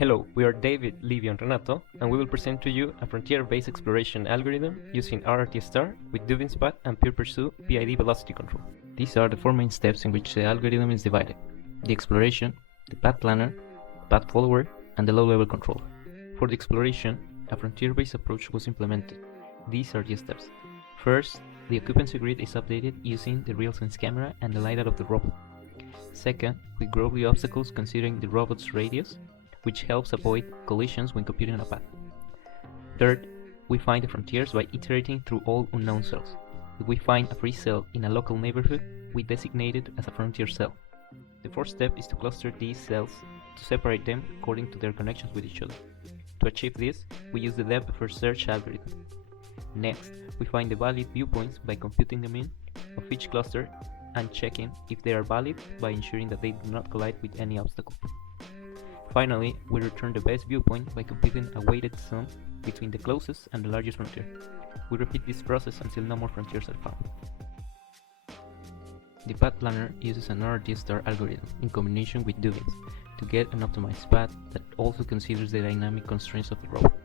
Hello, we are David, Livio and Renato, and we will present to you a frontier-based exploration algorithm using RRT star with Dubins path and pure pursue PID velocity control. These are the four main steps in which the algorithm is divided: the exploration, the path planner, path follower, and the low-level controller. For the exploration, a frontier-based approach was implemented. These are the steps. First, the occupancy grid is updated using the real-sense camera and the LiDAR of the robot. Second, we grow the obstacles considering the robot's radius, which helps avoid collisions when computing a path. Third, we find the frontiers by iterating through all unknown cells. If we find a free cell in a local neighborhood, we designate it as a frontier cell. The fourth step is to cluster these cells to separate them according to their connections with each other. To achieve this, we use the depth-first search algorithm. Next, we find the valid viewpoints by computing the mean of each cluster and checking if they are valid by ensuring that they do not collide with any obstacle. Finally, we return the best viewpoint by computing a weighted sum between the closest and the largest frontier. We repeat this process until no more frontiers are found. The path planner uses an RRT star algorithm in combination with Dubins to get an optimized path that also considers the dynamic constraints of the robot.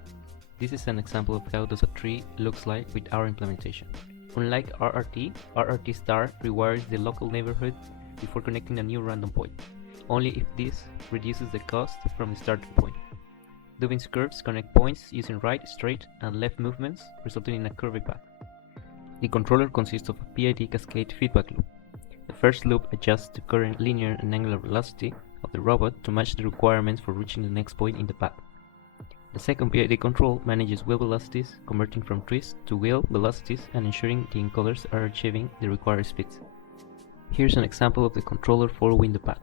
This is an example of how does a tree looks like with our implementation. Unlike RRT, RRT star rewires the local neighborhood before connecting a new random point, only if this reduces the cost from the starting point. Dubins curves connect points using right, straight, and left movements, resulting in a curvy path. The controller consists of a PID cascade feedback loop. The first loop adjusts the current linear and angular velocity of the robot to match the requirements for reaching the next point in the path. The second PID control manages wheel velocities, converting from twist to wheel velocities and ensuring the encoders are achieving the required speeds. Here's an example of the controller following the path.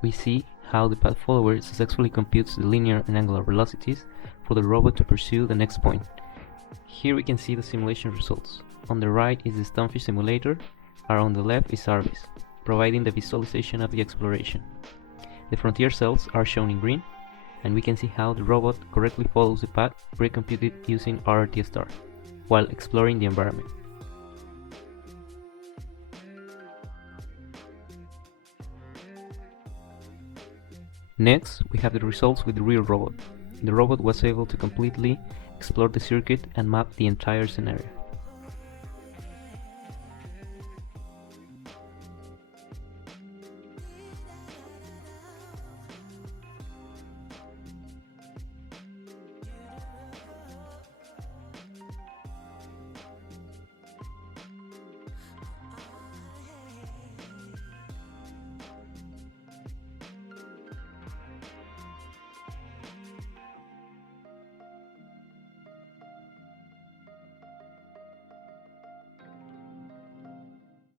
We see how the path follower successfully computes the linear and angular velocities for the robot to pursue the next point. Here we can see the simulation results. On the right is the Stonefish simulator, and on the left is Arbis, providing the visualization of the exploration. The frontier cells are shown in green, and we can see how the robot correctly follows the path pre-computed using RRT star, while exploring the environment. Next, we have the results with the real robot. The robot was able to completely explore the circuit and map the entire scenario.